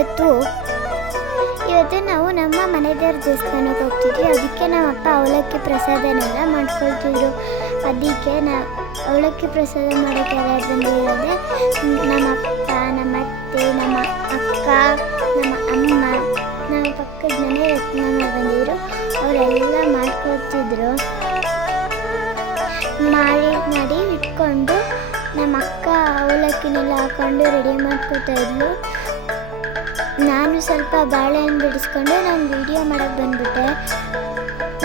ಇವತ್ತು ಇವತ್ತು ನಾವು ನಮ್ಮ ಮನೆ ದೇವ್ರ ದೇವಸ್ಥಾನಕ್ಕೆ ಹೋಗ್ತಿದ್ವಿ. ಅದಕ್ಕೆ ನಮ್ಮ ಅಪ್ಪ ಅವಲಕ್ಕಿ ಪ್ರಸಾದನೆಲ್ಲ ಮಾಡ್ಕೊಳ್ತಿದ್ರು. ಅದಕ್ಕೆ ನಾ, ಅವಲಕ್ಕಿ ಪ್ರಸಾದ ಮಾಡೋಕ್ಕೆ ಯಾರು ಬಂದಿರೋದೆ ನಮ್ಮ ಅಪ್ಪ, ನಮ್ಮ ಅತ್ತೆ, ನಮ್ಮ ಅಕ್ಕ, ನಮ್ಮ ಅಮ್ಮ, ನಮ್ಮ ಪಕ್ಕದ ಮನೆ ರತ್ನಮ್ಮ ಬಂದಿದ್ರು. ಅವರೆಲ್ಲ ಮಾಡ್ಕೊಳ್ತಿದ್ರು. ಮಾಡಿ ಮಾಡಿ ಇಟ್ಕೊಂಡು ನಮ್ಮ ಅಕ್ಕ ಅವಲಕ್ಕಿನೆಲ್ಲ ಹಾಕೊಂಡು ರೆಡಿ ಮಾಡ್ಕೊತಾ ಇದ್ಲು. ನಾನು ಸ್ವಲ್ಪ ಬಾಳೆಹಣ್ಣು ಬಿಡಿಸ್ಕೊಂಡು ನಾನು ವಿಡಿಯೋ ಮಾಡೋಕ್ಕೆ ಬಂದ್ಬಿಟ್ಟೆ.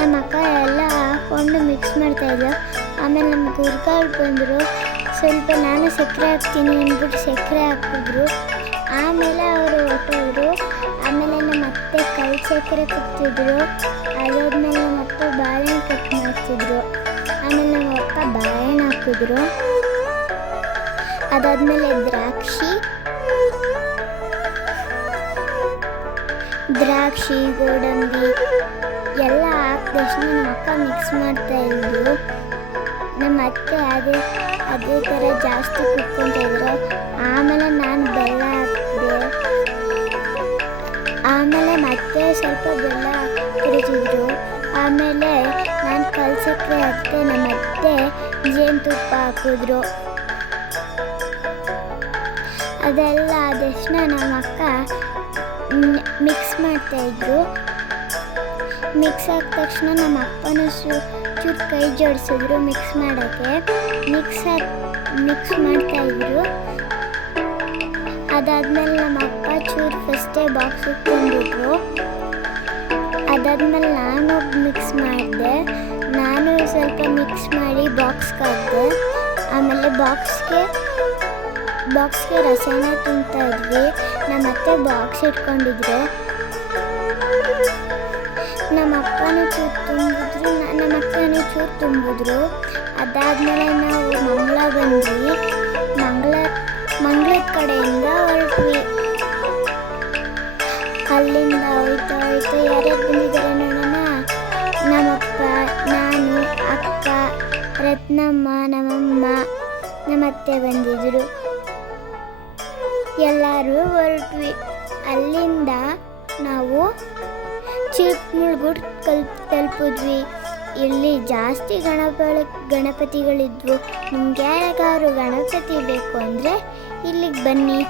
ನಮ್ಮ ಅಕ್ಕ ಎಲ್ಲ ಹಾಕ್ಕೊಂಡು ಮಿಕ್ಸ್ ಮಾಡ್ತಾ ಇದ್ಲು. ಆಮೇಲೆ ನಮ್ಮ ಗುರ್ಗಾಲ್ ಬಂದರು. ಸ್ವಲ್ಪ ನಾನು ಸಕ್ಕರೆ ಹಾಕ್ತೀನಿ ಅಂದ್ಬಿಟ್ಟು ಸಕ್ಕರೆ ಹಾಕಿದ್ರು ಆಮೇಲೆ ಅವರು ಹೊಟ್ಟೋದ್ರು ಆಮೇಲೆ ನಮ್ಮ ಅತ್ತೆ ಕೈ ಸಕ್ಕರೆ ಕುಗ್ತಿದ್ರು ಅದಾದ್ಮೇಲೆ ನಮ್ಮ ಅಪ್ಪ ಬಾಳೆಹಣ್ಣು ಕಟ್ ಮಾಡ್ತಿದ್ರು. ಆಮೇಲೆ ನಮ್ಮ ಅಪ್ಪ ಬಾಳೆಹಣ್ಣು ಹಾಕಿದ್ರು. ಅದಾದಮೇಲೆ ದ್ರಾಕ್ಷಿ ದ್ರಾಕ್ಷಿ, ಗೋಡಂಬಿ ಎಲ್ಲ ತಕ್ಷಣ ನಮ್ಮ ಅಕ್ಕ ಮಿಕ್ಸ್ ಮಾಡ್ತಾ ಇದ್ರು. ನಮ್ಮ ಅತ್ತೆ ಅದೇ ಅದೇ ಥರ ಜಾಸ್ತಿ ಕುಟ್ಕೊತಾ ಇದ್ರು. ಆಮೇಲೆ ನಾನು ಬೆಲ್ಲ ಹಾಕಿದೆ. ಆಮೇಲೆ ಮತ್ತೆ ಸ್ವಲ್ಪ ಬೆಲ್ಲ ಕುಡಿತಿದ್ರು. ಆಮೇಲೆ ನಾನು ಕಲ್ಸಕ್ಕೆ ಅತ್ತೆ ನಮ್ಮ ಅತ್ತೆ ಜೇನುತುಪ್ಪ ಹಾಕಿದ್ರು. ಅದೆಲ್ಲ ಆದಷ್ಟು ನಮ್ಮ ಅಕ್ಕ ಮಿಕ್ಸ್ ಮಾಡ್ತಾ ಇದ್ರು. ಮಿಕ್ಸ್ ಆದ ತಕ್ಷಣ ನಮ್ಮ ಅಪ್ಪನೂ ಸು, ಚೂರು ಕೈ ಜೋಡಿಸಿದ್ರು ಮಿಕ್ಸ್ ಮಾಡೋಕ್ಕೆ ಮಿಕ್ಸ್ ಮಿಕ್ಸ್ ಮಾಡ್ತಾಯಿದ್ರು ಅದಾದ್ಮೇಲೆ ನಮ್ಮ ಅಪ್ಪ ಚೂರು ಫಸ್ಟೇ ಬಾಕ್ಸ್ ಇಟ್ಕೊಂಡಿದ್ರು. ಅದಾದಮೇಲೆ ನಾನು ಮಿಕ್ಸ್ ಮಾಡಿದೆ. ನಾನು ಸ್ವಲ್ಪ ಮಿಕ್ಸ್ ಮಾಡಿ ಬಾಕ್ಸ್ಗೆ ಹಾಕಿದೆ. ಆಮೇಲೆ ಬಾಕ್ಸ್ಗೆ ಬಾಕ್ಸ್ಗೆ ರಸನ ತಿಂತಾ ಇದ್ವಿ. ನಮ್ಮ ಅತ್ತೆ ಬಾಕ್ಸ್ ಇಟ್ಕೊಂಡಿದ್ರು. ನಮ್ಮ ಅಪ್ಪನೂ ಚೂರು ತುಂಬಿದ್ರು. ನಮ್ಮ ಅಕ್ಕನೂ ಚೂರು ತುಂಬಿದ್ರು. ಅದಾದ್ಮೇಲೆ ನಾವು ಮಂಗಳ ಬಂದ್ವಿ. ಮಂಗಳ, ಮಂಗಳದ ಕಡೆಯಿಂದ ಹೊರಟ್ವಿ. ಅಲ್ಲಿಂದ ಹೋಯ್ತಾ ಹೋಯ್ತಾ ಯಾರ್ಯಾರು ಬಂದಿದ್ದಾರೆ ನೋಡೋಣ. ನಮ್ಮಪ್ಪ ನಾನು, ಅಕ್ಕ, ರತ್ನಮ್ಮ, ನಮ್ಮಮ್ಮ ನಮ್ಮತ್ತೆ ಬಂದಿದ್ರು. ಎಲ್ಲರೂ ಹೊರಟ್ವಿ. ಅಲ್ಲಿಂದ ನಾವು ಚಿಕ್ಕಮಗಳೂರು ಕಲ್, ತಲುಪಿದ್ವಿ. ಇಲ್ಲಿ ಜಾಸ್ತಿ ಗಣಪ ಗಣಪತಿಗಳಿದ್ವು. ನಿಮ್ಗೆ ಯಾರು ಗಣಪತಿ ಬೇಕು ಅಂದರೆ ಇಲ್ಲಿಗೆ ಬನ್ನಿ.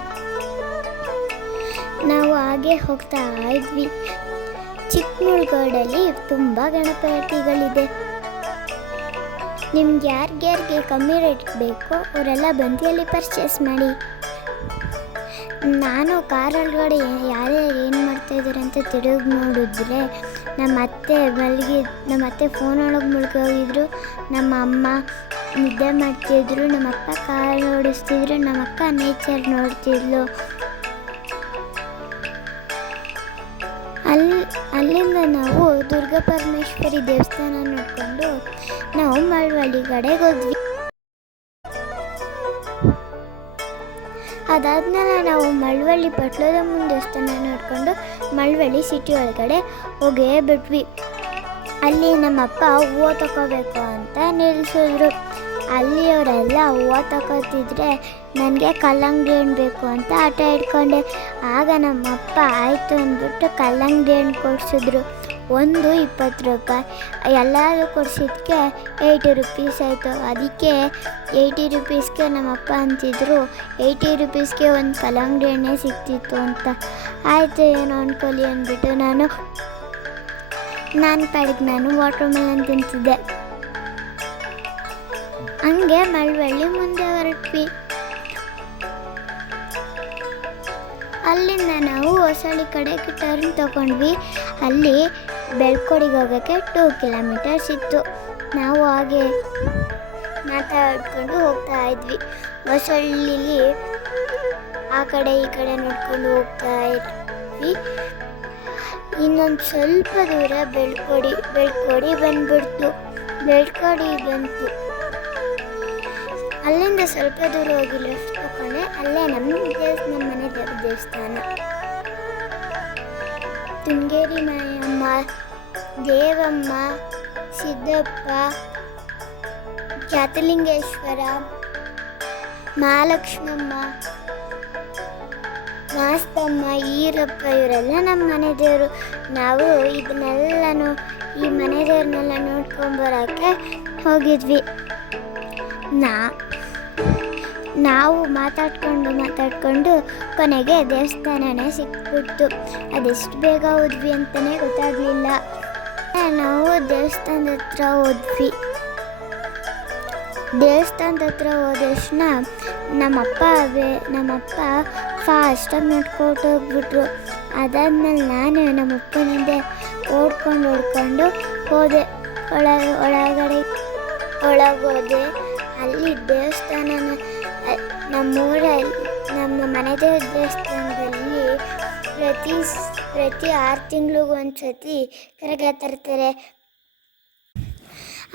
ನಾವು ಹಾಗೆ ಹೋಗ್ತಾ ಇದ್ವಿ. ಚಿಕ್ಕಮುಳ್ಗೋಡಲ್ಲಿ ತುಂಬ ಗಣಪತಿಗಳಿದೆ. ನಿಮ್ಗೆ ಯಾರಿಗೆ ಕಮ್ಮಿ ರೇಟ್ ಬೇಕೋ ಅವರೆಲ್ಲ ಬಂದಿಯಲ್ಲಿ ಪರ್ಚೇಸ್ ಮಾಡಿ. ನಾನು ಕಾರೊಳಗಡೆ ಯಾರ್ಯಾರು ಏನು ಮಾಡ್ತಾ ಇದ್ದಾರೆ ಅಂತ ತಿರುಗಿ ನೋಡಿದ್ರೆ ನಮ್ಮ ಅತ್ತೆ ಮಲಗಿ ನಮ್ಮ ಅತ್ತೆ ಫೋನ್ ಒಳಗೆ ಮುಳುಗೋಗಿದ್ರು ನಮ್ಮ ಅಮ್ಮ ನಿದ್ದೆ ಮಾಡ್ತಿದ್ರು, ನಮ್ಮ ಅಪ್ಪ ಕಾರ್ ಓಡಿಸ್ತಿದ್ರು, ನಮ್ಮ ಅಕ್ಕ ನೇಚರ್ ನೋಡ್ತಿದ್ಲು. ಅಲ್ಲಿ ಅಲ್ಲಿಂದ ನಾವು ದುರ್ಗಾ ಪರಮೇಶ್ವರಿ ದೇವಸ್ಥಾನ ನೋಡಿಕೊಂಡು ನಾವು ಮಳವಳ್ಳಿ ಕಡೆಗೆ ಹೋದ್ವಿ. ಅದಾದ್ಮೇಲೆ ನಾವು ಮಳವಳ್ಳಿ ಪಟ್ಲದ ಮುಂದೆ ದೇವಸ್ಥಾನ ನೋಡಿಕೊಂಡು ಮಳವಳ್ಳಿ ಸಿಟಿ ಒಳಗಡೆ ಹೋಗೇ ಬಿಟ್ವಿ ಅಲ್ಲಿ ನಮ್ಮಪ್ಪ ಹೂವು ತಗೋಬೇಕು ಅಂತ ನಿಲ್ಲಿಸಿದ್ರು ಅಲ್ಲಿಯವರೆಲ್ಲ ಹೂವು ತಗೋತಿದ್ರೆ ನನಗೆ ಕಲ್ಲಂಗಡಿ ಹಣ್ಣು ಬೇಕು ಅಂತ ಆಟ ಇಟ್ಕೊಂಡೆ ಆಗ ನಮ್ಮಪ್ಪ ಆಯಿತು ಅಂದ್ಬಿಟ್ಟು ಕಲ್ಲಂಗಡಿ ಹಣ್ಣು ಕೊಡಿಸಿದ್ರು. ಒಂದು ಇಪ್ಪತ್ತು ರೂಪಾಯಿ. ಎಲ್ಲರೂ ಕೊಡಿಸಿದ್ಕೆ ಏಯ್ಟಿ ರುಪೀಸ್ ಆಯಿತು. ಅದಕ್ಕೆ ಏಯ್ಟಿ ರುಪೀಸ್ಗೆ ನಮ್ಮಪ್ಪ ಅಂತಿದ್ರು ಏಯ್ಟಿ ರುಪೀಸ್ಗೆ ಒಂದು ಕಲ್ಲಂಗಡಿ ಎಣ್ಣೆ ಸಿಗ್ತಿತ್ತು ಅಂತ. ಆಯಿತು, ಏನು ಅನ್ಕೊಳ್ಳಿ ಅಂದ್ಬಿಟ್ಟು ನಾನು ನಾನು ಪಾಡಿಗೆ ನಾನು ವಾಟರ್ ಮೆಲನ್ ತಿಂತಿದ್ದೆ. ಹಂಗೆ ಮಳವಳ್ಳಿ ಮುಂದೆ ಹೊರಟ್ವಿ. ಅಲ್ಲಿಂದ ನಾವು ಹೊಸಳ್ಳಿ ಕಡೆಗೆ ಟರ್ನ್ ತಗೊಂಡ್ವಿ. ಅಲ್ಲಿ ಬೆಳ್ಕೋಡಿಗೆ ಹೋಗೋಕ್ಕೆ ಟೂ ಕಿಲೋಮೀಟರ್ಸ್ ಇತ್ತು. ನಾವು ಹಾಗೆ ಮಾತಾಡ್ಕೊಂಡು ಹೋಗ್ತಾ ಇದ್ವಿ. ಹೊಸಳ್ಳಿಲಿ ಆ ಕಡೆ ಈ ಕಡೆ ನೋಡ್ಕೊಂಡು ಹೋಗ್ತಾ ಇದ್ವಿ. ಇನ್ನೊಂದು ಸ್ವಲ್ಪ ದೂರ ಬೆಳ್ಕೊಡಿ ಬೆಳ್ಕೊಡಿ ಬಂದ್ಬಿಡ್ತು. ಬೆಳ್ಕೊಡಿ ಬಂತು. ಅಲ್ಲಿಂದ ಸ್ವಲ್ಪ ದೂರ ಹೋಗಿ ಲೆಫ್ಟ್ ತಗೊಂಡೆ ಅಲ್ಲೇ ನಮ್ಮ ದೇವಸ್ಥಾನ ನಮ್ಮ ಮನೆ ದೇವಸ್ಥಾನ. ತುಂಗೇರಿ ಮಾಯಮ್ಮ ದೇವಮ್ಮ, ಸಿದ್ದಪ್ಪ ಜಾತಲಿಂಗೇಶ್ವರ ಮಹಾಲಕ್ಷ್ಮಮ್ಮ, ಮಾಸ್ತಮ್ಮ, ಈರಪ್ಪ ಇವರೆಲ್ಲ ನಮ್ಮ ಮನೆ ದೇವರು ನಾವು ಇದನ್ನೆಲ್ಲನೂ ಈ ಮನೆ ದೇವ್ರನ್ನೆಲ್ಲ ನೋಡ್ಕೊಂಬರೋಕ್ಕೆ ಹೋಗಿದ್ವಿ. ನಾ ನಾವು ಮಾತಾಡ್ಕೊಂಡು ಮಾತಾಡ್ಕೊಂಡು ಕೊನೆಗೆ ದೇವಸ್ಥಾನನೇ ಸಿಕ್ಬಿಡ್ತು. ಅದೆಷ್ಟು ಬೇಗ ಹೋದ್ವಿ ಅಂತಲೇ ಗೊತ್ತಾಗಲಿಲ್ಲ. ನಾವು ದೇವಸ್ಥಾನದ ಹತ್ರ ಹೋದ್ವಿ. ದೇವಸ್ಥಾನದ ಹತ್ರ ಹೋದ ತಕ್ಷಣ ನಮ್ಮಪ್ಪ ಅವೇ, ನಮ್ಮಪ್ಪ ಫಾಸ್ಟಾಗಿ ನೋಡ್ಕೊಟ್ಟು ಹೋಗ್ಬಿಟ್ರು. ಅದಾದ್ಮೇಲೆ ನಾನು ನಮ್ಮಪ್ಪನಿಂದೆ ಓಡ್ಕೊಂಡು ಓಡ್ಕೊಂಡು ಹೋದೆ. ಒಳ, ಒಳಗಡೆ, ಒಳಗೋದೆ. ಅಲ್ಲಿ ದೇವಸ್ಥಾನನ ನಮ್ಮೂರಲ್ಲಿ, ನಮ್ಮ ಮನೆ ದೇವ್ರ ದೇವಸ್ಥಾನದಲ್ಲಿ ಪ್ರತಿ ಪ್ರತಿ ಆರು ತಿಂಗಳಿಗೊಂದ್ಸತಿ ಕರಗ ತರ್ತಾರೆ.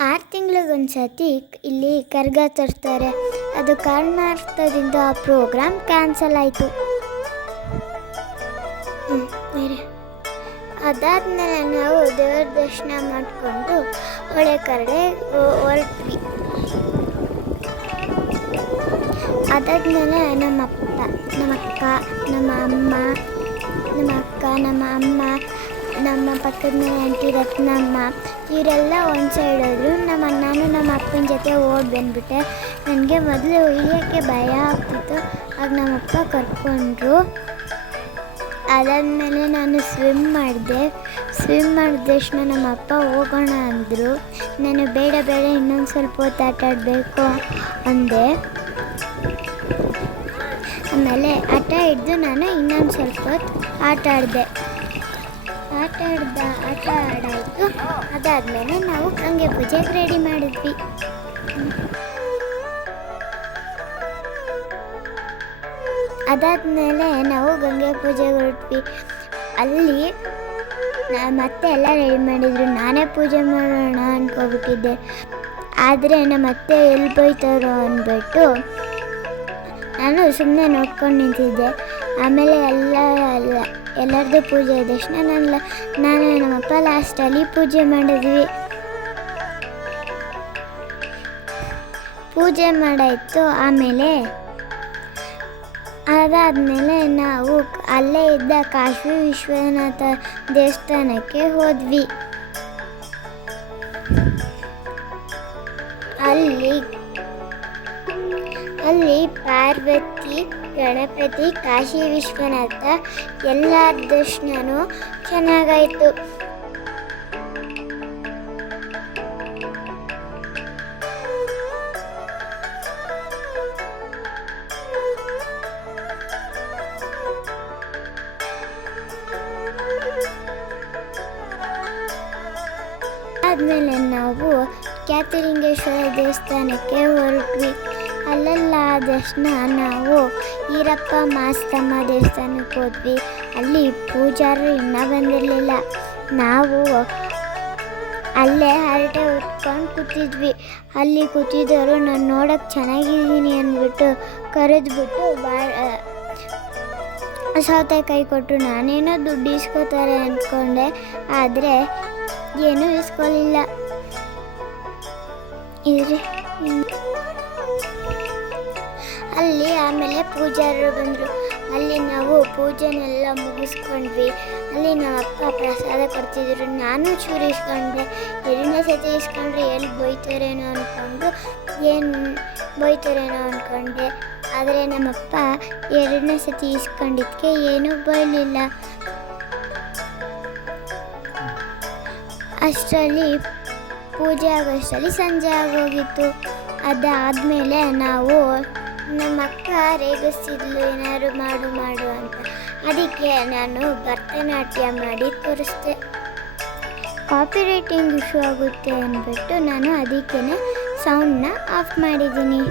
ಆರು ತಿಂಗಳಿಗೊಂದು ಇಲ್ಲಿ ಕರಗ ತರ್ತಾರೆ. ಅದು ಕಾರಣಾರ್ಥದಿಂದ ಆ ಪ್ರೋಗ್ರಾಮ್ ಕ್ಯಾನ್ಸಲ್ ಆಯಿತು. ಅದಾದ್ಮೇಲೆ ನಾವು ದೇವರ ದರ್ಶನ ಮಾಡಿಕೊಂಡು ಒಳ್ಳೆ ಕಡೆ ಹೊರಟ್ವಿ. ಅದಾದ್ಮೇಲೆ ನಮ್ಮಪ್ಪ ನಮ್ಮ ಅಕ್ಕ ನಮ್ಮ ಅಮ್ಮ ನಮ್ಮ ಅಕ್ಕ ನಮ್ಮ ಅಮ್ಮ ನಮ್ಮ ಪಕ್ಕದ ಮನೆ ಆಂಟಿ ರತ್ನಮ್ಮ, ಇವರೆಲ್ಲ ಒಂದು ಸೈಡ್ ನಮ್ಮ ನಾನು ನಮ್ಮ ಅಪ್ಪನ ಜೊತೆ ಓಡಿ ಬಂದ್ಬಿಟ್ಟೆ. ನನಗೆ ಮೊದಲು ಇಳಿಯೋಕ್ಕೆ ಭಯ ಆಗ್ತಿತ್ತು. ಆಗ ನಮ್ಮಪ್ಪ ಕರ್ಕೊಂಡ್ರು. ಅದಾದಮೇಲೆ ನಾನು ಸ್ವಿಮ್ ಮಾಡಿದೆ. ಸ್ವಿಮ್ ಮಾಡಿದ ತಕ್ಷಣ ನಮ್ಮ ಅಪ್ಪ ಹೋಗೋಣ ಅಂದರು. ನಾನು ಬೇಡ ಬೇಡ ಇನ್ನೊಂದು ಸ್ವಲ್ಪ ಹೊತ್ತು ಆಟ ಆಡಬೇಕು ಅಂದೆ. ಆಮೇಲೆ ಆಟ ಹಿಡ್ದು ನಾನು ಇನ್ನೊಂದು ಸ್ವಲ್ಪ ಹೊತ್ತು ಆಟ ಆಡಿದೆ. ಆಟ ಆಡ್ದ, ಆಟ ಆಡಾಯಿತು ಅದಾದಮೇಲೆ ನಾವು ಗಂಗೆ ಪೂಜೆಗೆ ರೆಡಿ ಮಾಡಿದ್ವಿ. ಅದಾದಮೇಲೆ ನಾವು ಗಂಗೆ ಪೂಜೆ ಹೊರಟ್ವಿ. ಅಲ್ಲಿ ಮತ್ತೆ ಎಲ್ಲ ರೆಡಿ ಮಾಡಿದ್ರು. ನಾನೇ ಪೂಜೆ ಮಾಡೋಣ ಅನ್ಕೋಬಿಟ್ಟಿದ್ದೆ. ಆದರೆ ನಮ್ಮ ಅತ್ತೆ ಎಲ್ಲಿ ಬೈತಾರೋ ಅಂದ್ಬಿಟ್ಟು ನಾನು ಸುಮ್ಮನೆ ನೋಡ್ಕೊಂಡು ನಿಂತಿದ್ದೆ. ಆಮೇಲೆ ಎಲ್ಲ ಎಲ್ಲ, ಎಲ್ಲರದ್ದು ಪೂಜೆ ಇದೆ. ತಕ್ಷಣ ನಾನು ನಾನು ನಮ್ಮಪ್ಪ ಲಾಸ್ಟಲ್ಲಿ ಪೂಜೆ ಮಾಡಿದ್ವಿ. ಪೂಜೆ ಮಾಡಾಯಿತು. ಆಮೇಲೆ ಅದಾದಮೇಲೆ ನಾವು ಅಲ್ಲೇ ಇದ್ದ ಕಾಶಿ ವಿಶ್ವನಾಥ ದೇವಸ್ಥಾನಕ್ಕೆ ಹೋದ್ವಿ. ಪಾರ್ವತಿ ಗಣಪತಿ ಕಾಶಿ ವಿಶ್ವನಾಥ ಎಲ್ಲ ದರ್ಶನನೂ ಚೆನ್ನಾಗಾಯಿತು. ಆದಮೇಲೆ ನಾವು ಕ್ಯಾತಲಿಂಗೇಶ್ವರ ದೇವಸ್ಥಾನಕ್ಕೆ ಹೊರಟ್ವಿ. ಅಲ್ಲೆಲ್ಲ ದರ್ಶನ ನಾವು ಈರಪ್ಪ ಮಾಸ್ತಮ್ಮ ದೇವಸ್ಥಾನಕ್ಕೆ ಹೋದ್ವಿ. ಅಲ್ಲಿ ಪೂಜಾರರು ಇನ್ನೂ ಬಂದಿರಲಿಲ್ಲ. ನಾವು ಅಲ್ಲೇ ಹರಟೆ ಉಟ್ಕೊಂಡು ಕೂತಿದ್ವಿ. ಅಲ್ಲಿ ಕೂತಿದ್ದವರು ನಾನು ನೋಡೋಕ್ಕೆ ಚೆನ್ನಾಗಿದ್ದೀನಿ ಅಂದ್ಬಿಟ್ಟು ಕರೆದ್ಬಿಟ್ಟು ಭಾಳ ಸೌತೆಕಾಯಿ ಕೊಟ್ಟರು ನಾನೇನೋ ದುಡ್ಡು ಇಸ್ಕೋತಾರೆ ಅಂದ್ಕೊಂಡೆ. ಆದರೆ ಏನೂ ಇಸ್ಕೊಳ್ಳಿಲ್ಲ. ಅಲ್ಲಿ ಆಮೇಲೆ ಪೂಜಾರರು ಬಂದರು. ಅಲ್ಲಿ ನಾವು ಪೂಜೆನೆಲ್ಲ ಮುಗಿಸ್ಕೊಂಡ್ವಿ. ಅಲ್ಲಿ ನಮ್ಮ ಅಪ್ಪ ಪ್ರಸಾದ ಕೊಡ್ತಿದ್ರು. ನಾನು ಚೂರು ಇಸ್ಕೊಂಡೆ ಎರಡನೇ ಸತಿ ಇಸ್ಕೊಂಡ್ರೆ ಎಲ್ಲಿ ಬೈತಾರೇನೋ ಅಂದ್ಕೊಂಡು ಏನು ಬೈತಾರೇನೋ ಅಂದ್ಕೊಂಡೆ ಆದರೆ ನಮ್ಮಪ್ಪ ಎರಡನೇ ಸತಿ ಇಸ್ಕೊಂಡಿದ್ದಕ್ಕೆ ಏನೂ ಬೈಲಿಲ್ಲ. ಅಷ್ಟರಲ್ಲಿ ಪೂಜೆ ಆಗೋಷ್ಟರಲ್ಲಿ ಸಂಜೆ ಆಗೋಗಿತ್ತು. ಅದಾದಮೇಲೆ ನಾವು ನಮ್ಮ ಅಕ್ಕ ರೇಗಿಸ್ತಿದ್ಲು ಏನಾದ್ರು ಮಾಡು ಮಾಡು ಅಂತ. ಅದಕ್ಕೆ ನಾನು ಭರತನಾಟ್ಯ ಮಾಡಿ ತೋರಿಸ್ದೆ. ಕಾಪಿ ರೈಟಿಂಗ್ ಇಶ್ಯೂ ಆಗುತ್ತೆ ಅಂದ್ಬಿಟ್ಟು ನಾನು ಅದಕ್ಕೇ ಸೌಂಡ್ನ ಆಫ್ ಮಾಡಿದ್ದೀನಿ.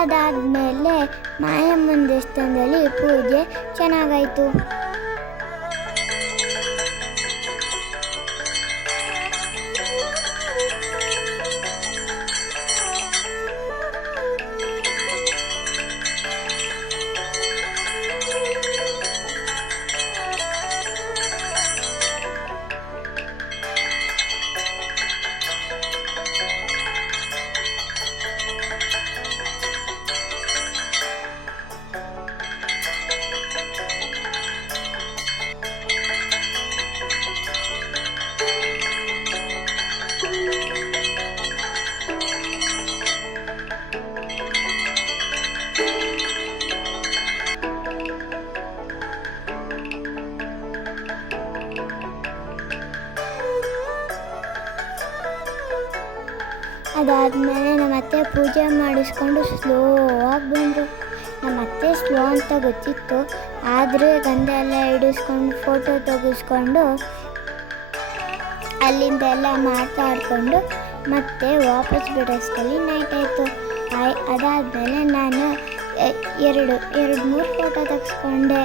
ಅದಾದಮೇಲೆ ಮಾಯಮ್ಮನ ದೇವಸ್ಥಾನದಲ್ಲಿ ಪೂಜೆ ಚೆನ್ನಾಗಾಯಿತು. ಅದಾದಮೇಲೆ ನಮ್ಮ ಅತ್ತೆ ಪೂಜೆ ಮಾಡಿಸ್ಕೊಂಡು ಸ್ಲೋ ಆಗಿ ಬಂದರು. ನಮ್ಮ ಅತ್ತೆ ಸ್ಲೋ ಅಂತ ಗೊತ್ತಿತ್ತು, ಆದರೆ ಗಂಧ ಎಲ್ಲ ಹಿಡಿಸ್ಕೊಂಡು ಫೋಟೋ ತೆಗೆಸ್ಕೊಂಡು ಅಲ್ಲಿಂದ ಎಲ್ಲ ಮಾತಾಡಿಕೊಂಡು ಮತ್ತೆ ವಾಪಸ್ ಬಿಡಿಸ್ಕೊಳ್ಳಿ ನೈಟ್ ಆಯಿತು. ಆಯ್, ಅದಾದಮೇಲೆ ನಾನು ಎರಡು ಎರಡು, ಮೂರು ಫೋಟೋ ತೆಗೆಸ್ಕೊಂಡೆ.